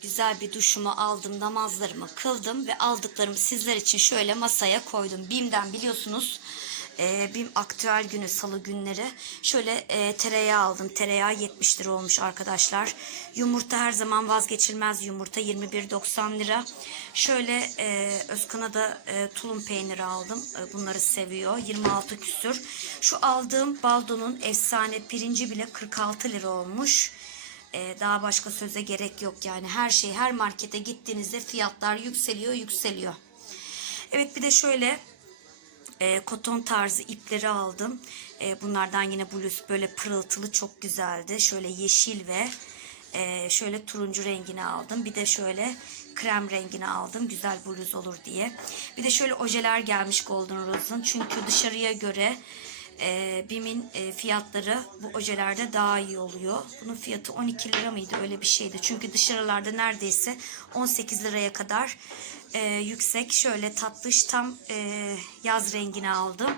Güzel bir duşumu aldım, namazlarımı kıldım ve aldıklarımı sizler için şöyle masaya koydum. BİM'den biliyorsunuz e, BİM aktüel günü salı günleri şöyle e, tereyağı aldım. Tereyağı 70 lira olmuş arkadaşlar. Yumurta her zaman vazgeçilmez yumurta 21.90 lira. Şöyle e, Özkan'a da e, tulum peyniri aldım. E, bunları seviyor. 26 küsür. Şu aldığım baldonun efsane pirinci bile 46 lira olmuş. Ee, daha başka söze gerek yok yani her şey her markete gittiğinizde fiyatlar yükseliyor yükseliyor. Evet bir de şöyle e, koton tarzı ipleri aldım. E, bunlardan yine bluz böyle pırıltılı çok güzeldi. Şöyle yeşil ve e, şöyle turuncu rengini aldım. Bir de şöyle krem rengini aldım. Güzel bluz olur diye. Bir de şöyle ojeler gelmiş Golden Rose'un. Çünkü dışarıya göre e, BİM'in e, fiyatları bu ojelerde daha iyi oluyor. Bunun fiyatı 12 lira mıydı öyle bir şeydi. Çünkü dışarılarda neredeyse 18 liraya kadar e, yüksek. Şöyle tatlış tam e, yaz rengini aldım.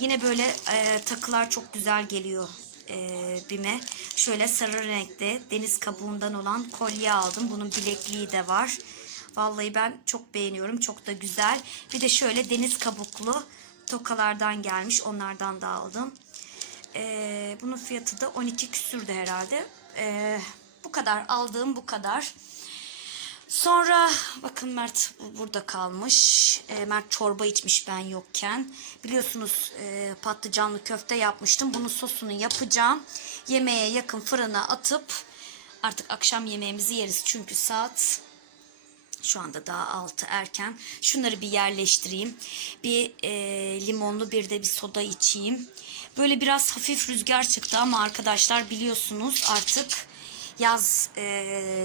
Yine böyle e, takılar çok güzel geliyor e, BİM'e. Şöyle sarı renkte deniz kabuğundan olan kolye aldım. Bunun bilekliği de var. Vallahi ben çok beğeniyorum. Çok da güzel. Bir de şöyle deniz kabuklu tokalardan gelmiş. Onlardan da aldım. Ee, bunun fiyatı da 12 küsürdü herhalde. Ee, bu kadar aldığım bu kadar. Sonra bakın Mert bu- burada kalmış. Ee, Mert çorba içmiş ben yokken. Biliyorsunuz e, patlıcanlı köfte yapmıştım. Bunun sosunu yapacağım. Yemeğe yakın fırına atıp artık akşam yemeğimizi yeriz. Çünkü saat şu anda daha altı erken. Şunları bir yerleştireyim. Bir e, limonlu bir de bir soda içeyim. Böyle biraz hafif rüzgar çıktı ama arkadaşlar biliyorsunuz artık yaz e,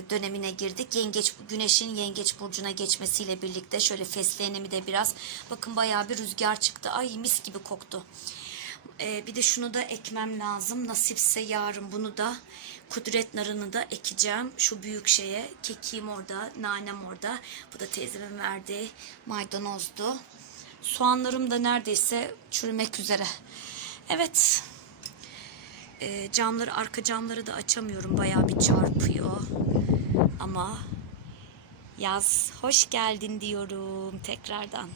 dönemine girdik. Yengeç güneşin yengeç burcuna geçmesiyle birlikte şöyle fesleğenimi de biraz bakın bayağı bir rüzgar çıktı. Ay mis gibi koktu. Ee, bir de şunu da ekmem lazım. Nasipse yarın bunu da kudret narını da ekeceğim. Şu büyük şeye. Kekiğim orada, nanem orada. Bu da teyzemin verdiği maydanozdu. Soğanlarım da neredeyse çürümek üzere. Evet. Ee, camları, arka camları da açamıyorum. Bayağı bir çarpıyor. Ama yaz hoş geldin diyorum tekrardan.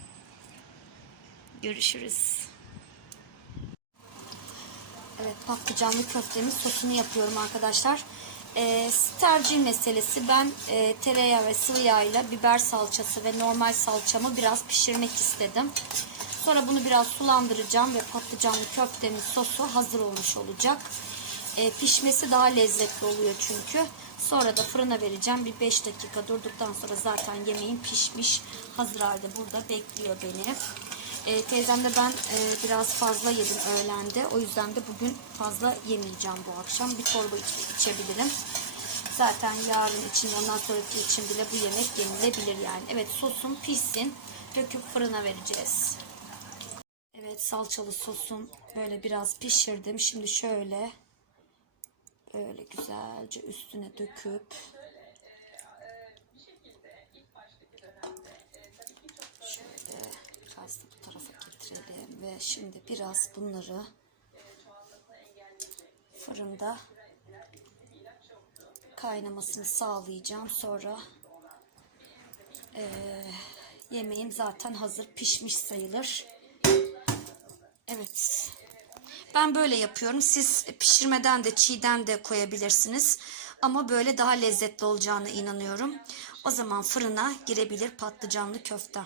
Görüşürüz. Evet patlıcanlı köftemin sosunu yapıyorum arkadaşlar. Ee, tercih meselesi. Ben e, tereyağı ve sıvı yağ ile biber salçası ve normal salçamı biraz pişirmek istedim. Sonra bunu biraz sulandıracağım ve patlıcanlı köftemin sosu hazır olmuş olacak. Ee, pişmesi daha lezzetli oluyor çünkü. Sonra da fırına vereceğim. Bir 5 dakika durduktan sonra zaten yemeğim pişmiş. Hazır halde burada bekliyor beni. E, teyzemle ben e, biraz fazla yedim öğlende. O yüzden de bugün fazla yemeyeceğim bu akşam. Bir çorba iç- içebilirim. Zaten yarın için ondan sonraki için bile bu yemek yenilebilir yani. Evet sosum pişsin. Döküp fırına vereceğiz. Evet salçalı sosum böyle biraz pişirdim. Şimdi şöyle böyle güzelce üstüne döküp Şöyle biraz da bu tarafa getirelim ve şimdi biraz bunları fırında kaynamasını sağlayacağım. Sonra eee, yemeğim zaten hazır pişmiş sayılır. Evet. Ben böyle yapıyorum. Siz pişirmeden de çiğden de koyabilirsiniz. Ama böyle daha lezzetli olacağına inanıyorum. O zaman fırına girebilir patlıcanlı köfte.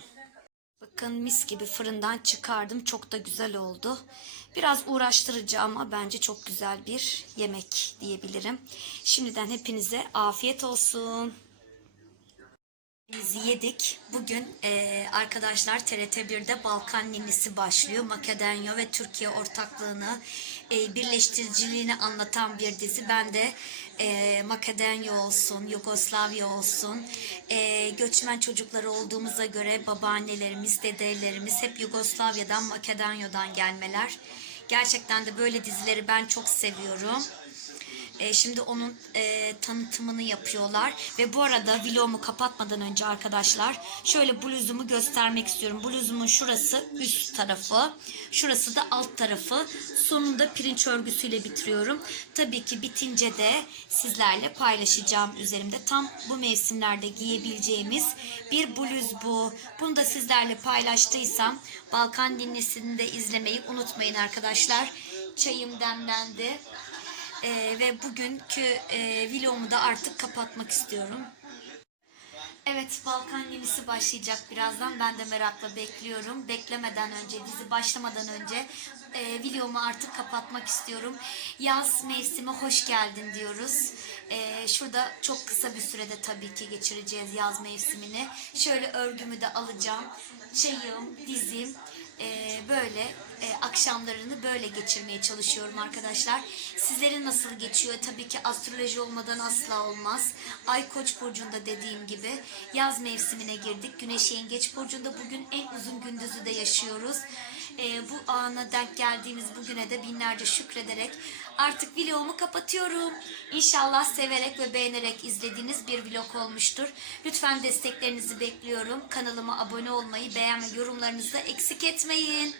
Bakın mis gibi fırından çıkardım. Çok da güzel oldu. Biraz uğraştırıcı ama bence çok güzel bir yemek diyebilirim. Şimdiden hepinize afiyet olsun. Biz yedik. Bugün eee, arkadaşlar TRT1'de Balkan Ninisi başlıyor. Makedonya ve Türkiye ortaklığını, eee, birleştiriciliğini anlatan bir dizi. Ben de eee, Makedonya olsun, Yugoslavya olsun, eee, göçmen çocukları olduğumuza göre babaannelerimiz, dedelerimiz hep Yugoslavya'dan, Makedonya'dan gelmeler. Gerçekten de böyle dizileri ben çok seviyorum. E, şimdi onun e, tanıtımını yapıyorlar. Ve bu arada vlogumu kapatmadan önce arkadaşlar şöyle bluzumu göstermek istiyorum. Bluzumun şurası üst tarafı. Şurası da alt tarafı. Sonunda pirinç örgüsüyle bitiriyorum. Tabii ki bitince de sizlerle paylaşacağım üzerimde. Tam bu mevsimlerde giyebileceğimiz bir bluz bu. Bunu da sizlerle paylaştıysam Balkan Dinlisi'ni de izlemeyi unutmayın arkadaşlar. Çayım demlendi. Ee, ve bugünkü e, vlogumu da artık kapatmak istiyorum. Evet Balkan Yenisi başlayacak birazdan. Ben de merakla bekliyorum. Beklemeden önce, dizi başlamadan önce e, videomu artık kapatmak istiyorum. Yaz mevsimi hoş geldin diyoruz. E, şurada çok kısa bir sürede tabii ki geçireceğiz yaz mevsimini. Şöyle örgümü de alacağım. Çayım, dizim, e, böyle e, akşamlarını böyle geçirmeye çalışıyorum arkadaşlar. Sizlerin nasıl geçiyor? Tabii ki astroloji olmadan asla olmaz. Ay Koç burcunda dediğim gibi yaz mevsimine girdik. Güneş Yengeç burcunda bugün en uzun gündüzü de yaşıyoruz. E, bu ana denk geldiğimiz bugüne de binlerce şükrederek artık vlogumu kapatıyorum. İnşallah severek ve beğenerek izlediğiniz bir vlog olmuştur. Lütfen desteklerinizi bekliyorum. Kanalıma abone olmayı, beğen ve yorumlarınızı da eksik etmeyin.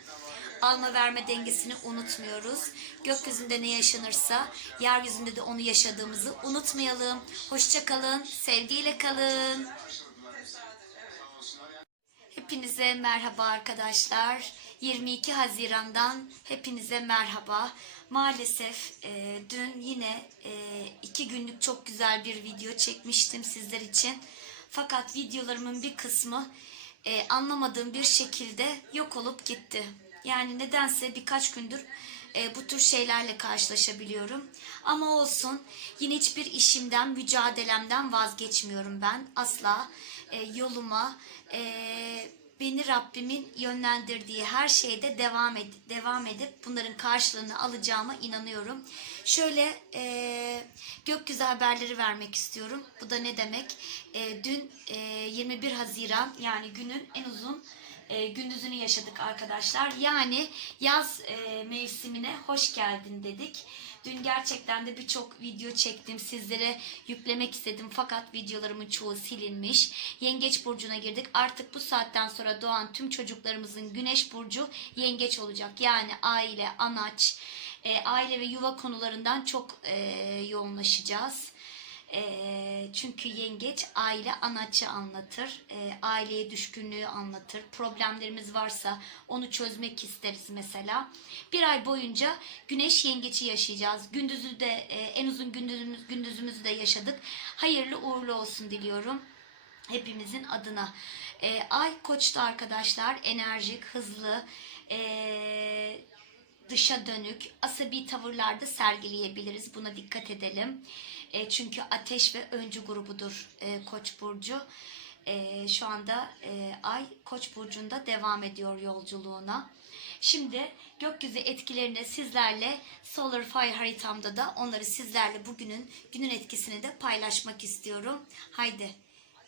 Alma verme dengesini unutmuyoruz. Gökyüzünde ne yaşanırsa yeryüzünde de onu yaşadığımızı unutmayalım. Hoşça kalın, sevgiyle kalın. Hepinize merhaba arkadaşlar. 22 Haziran'dan hepinize merhaba. Maalesef e, dün yine e, iki günlük çok güzel bir video çekmiştim sizler için. Fakat videolarımın bir kısmı e, anlamadığım bir şekilde yok olup gitti. Yani nedense birkaç gündür e, bu tür şeylerle karşılaşabiliyorum. Ama olsun yine hiçbir işimden, mücadelemden vazgeçmiyorum ben. Asla e, yoluma, e, beni Rabbimin yönlendirdiği her şeyde devam ed devam edip bunların karşılığını alacağıma inanıyorum. Şöyle e, gökyüzü haberleri vermek istiyorum. Bu da ne demek? E, dün e, 21 Haziran yani günün en uzun e, gündüzünü yaşadık arkadaşlar. Yani yaz e, mevsimine hoş geldin dedik. Dün gerçekten de birçok video çektim. Sizlere yüklemek istedim fakat videolarımın çoğu silinmiş. Yengeç burcuna girdik. Artık bu saatten sonra doğan tüm çocuklarımızın güneş burcu yengeç olacak. Yani aile, anaç, e, aile ve yuva konularından çok e, yoğunlaşacağız. E, çünkü yengeç aile anaçı anlatır, e, aileye düşkünlüğü anlatır. Problemlerimiz varsa onu çözmek isteriz mesela. Bir ay boyunca güneş yengeci yaşayacağız. Gündüzü de e, en uzun gündüzümüz, gündüzümüzü de yaşadık. Hayırlı uğurlu olsun diliyorum hepimizin adına. E, ay koçta arkadaşlar enerjik, hızlı, e, dışa dönük, asabi tavırlarda sergileyebiliriz. Buna dikkat edelim. E, çünkü ateş ve öncü grubudur e, Koç burcu. E, şu anda e, Ay Koç burcunda devam ediyor yolculuğuna. Şimdi gökyüzü etkilerini sizlerle Solar Fire haritamda da onları sizlerle bugünün günün etkisini de paylaşmak istiyorum. Haydi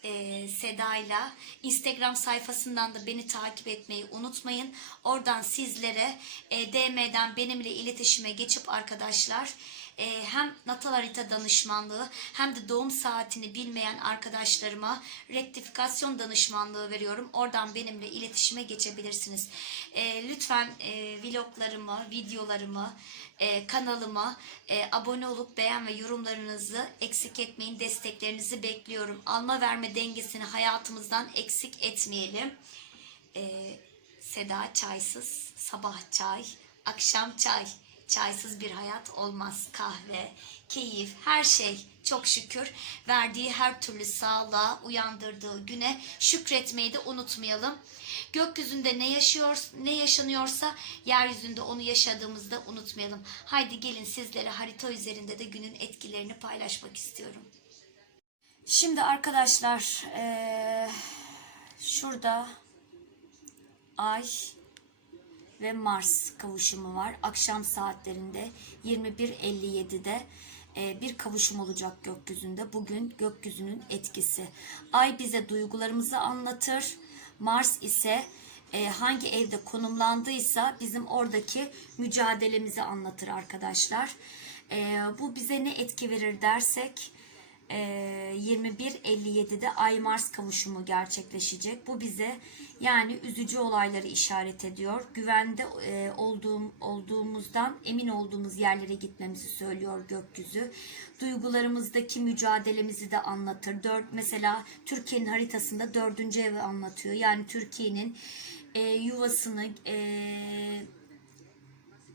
e, Seda'yla. Instagram sayfasından da beni takip etmeyi unutmayın. Oradan sizlere e, DM'den benimle iletişime geçip arkadaşlar e, hem natal harita danışmanlığı hem de doğum saatini bilmeyen arkadaşlarıma rektifikasyon danışmanlığı veriyorum. Oradan benimle iletişime geçebilirsiniz. E, lütfen e, vloglarımı, videolarımı, e, kanalıma e, abone olup beğen ve yorumlarınızı eksik etmeyin. Desteklerinizi bekliyorum. Alma verme dengesini hayatımızdan eksik etmeyelim. E, Seda çaysız, sabah çay, akşam çay. Çaysız bir hayat olmaz. Kahve, keyif, her şey çok şükür verdiği her türlü sağlığa, uyandırdığı güne şükretmeyi de unutmayalım. Gökyüzünde ne yaşıyor, ne yaşanıyorsa yeryüzünde onu yaşadığımızda unutmayalım. Haydi gelin sizlere harita üzerinde de günün etkilerini paylaşmak istiyorum. Şimdi arkadaşlar eee, şurada ay ve Mars kavuşumu var. Akşam saatlerinde 21.57'de e, bir kavuşum olacak gökyüzünde. Bugün gökyüzünün etkisi. Ay bize duygularımızı anlatır. Mars ise e, hangi evde konumlandıysa bizim oradaki mücadelemizi anlatır arkadaşlar. Ee, bu bize ne etki verir dersek e, 21.57'de Ay Mars kavuşumu gerçekleşecek. Bu bize yani üzücü olayları işaret ediyor. Güvende e, olduğum olduğumuzdan emin olduğumuz yerlere gitmemizi söylüyor gökyüzü. Duygularımızdaki mücadelemizi de anlatır. Dört mesela Türkiye'nin haritasında dördüncü evi anlatıyor. Yani Türkiye'nin e, yuvasını e,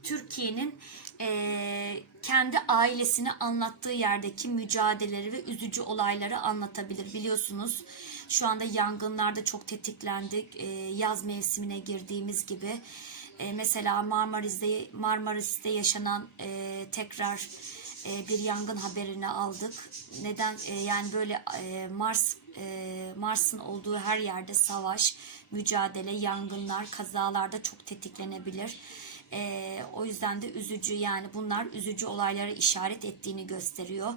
Türkiye'nin eee, kendi ailesini anlattığı yerdeki mücadeleleri ve üzücü olayları anlatabilir. Biliyorsunuz şu anda yangınlarda çok tetiklendik. Eee, yaz mevsimine girdiğimiz gibi. Eee, mesela Marmaris'te Marmaris'te yaşanan eee, tekrar eee, bir yangın haberini aldık. Neden Eee, yani böyle eee, Mars eee, Mars'ın olduğu her yerde savaş, mücadele, yangınlar, kazalarda çok tetiklenebilir. Ee, o yüzden de üzücü yani bunlar üzücü olaylara işaret ettiğini gösteriyor.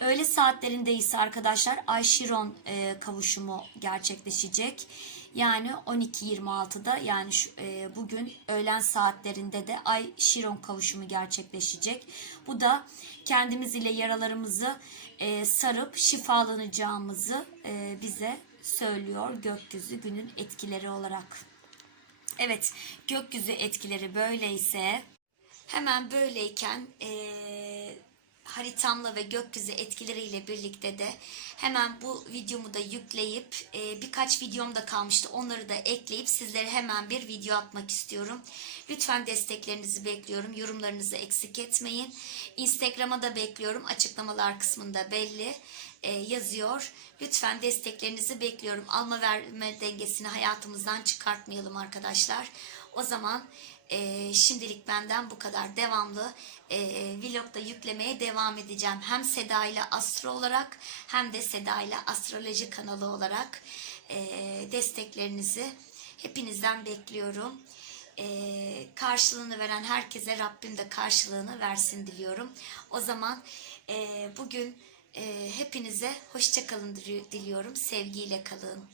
Öğle saatlerinde ise arkadaşlar Ay Şiron e, kavuşumu gerçekleşecek. Yani 12.26'da yani şu, e, bugün öğlen saatlerinde de Ay Şiron kavuşumu gerçekleşecek. Bu da kendimiz ile yaralarımızı e, sarıp şifalanacağımızı e, bize söylüyor gökyüzü günün etkileri olarak. Evet, gökyüzü etkileri böyleyse hemen böyleyken eee, haritamla ve gökyüzü etkileriyle birlikte de hemen bu videomu da yükleyip eee, birkaç videom da kalmıştı. Onları da ekleyip sizlere hemen bir video atmak istiyorum. Lütfen desteklerinizi bekliyorum. Yorumlarınızı eksik etmeyin. Instagram'a da bekliyorum. Açıklamalar kısmında belli e, yazıyor. Lütfen desteklerinizi bekliyorum. Alma verme dengesini hayatımızdan çıkartmayalım arkadaşlar. O zaman e, şimdilik benden bu kadar. Devamlı e, vlogda yüklemeye devam edeceğim. Hem Seda ile Astro olarak hem de Seda ile Astroloji kanalı olarak e, desteklerinizi hepinizden bekliyorum. E, karşılığını veren herkese Rabbim de karşılığını versin diliyorum. O zaman e, bugün e, hepinize hoşça kalın diliyorum. Sevgiyle kalın.